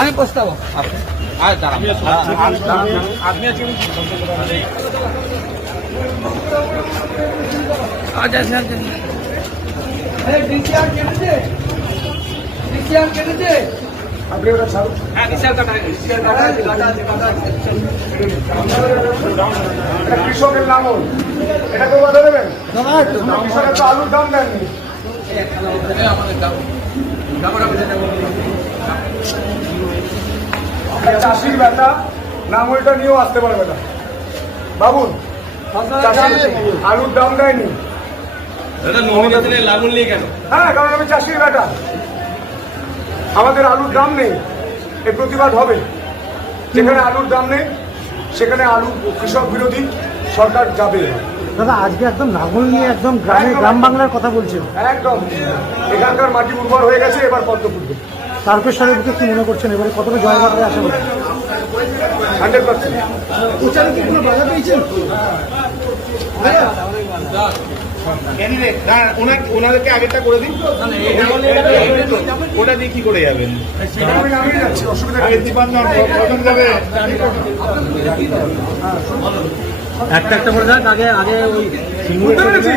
আমি প্রস্তাব আপনি ওটা ছাড়ুন। কৃষকের লাঙল এটা কেউ বাধা দেবেন? কৃষকের তো আলুর দাম দেননি। চাষির ব্যথা লাঙলটা নিয়েও আসতে পারবে না বাবুন। আলুর দাম দেয়নি। হ্যাঁ, কারণ আমি চাষির বেটা, আমাদের আলুর দাম নেই। এর প্রতিবাদ হবে। যেখানে আলুর দাম নেই সেখানে আলু কৃষক বিরোধী সরকার যাবে। দাদা আজকে একদম লাঙল নিয়ে একদম গ্রাম বাংলার কথা বলছেন। একদম এখানকার মাটি উর্বর হয়ে গেছে, এবার পদ্ম ফুটবে। তারকেশ্বরের বুকে কি মনে করছেন এবারে কতটা জয়গাতে আসা হবে? 100%। প্রচারে কি কোনো বাধা পেয়েছেন? ওনাদেরকে আগেরটা করে দিন, ওটা দিয়ে কি করে যাবেন? আমি নামিয়ে যাচ্ছি, অসুবিধা নেই। একটা করে যাক, আগে ওই বুঝতে পেরেছি।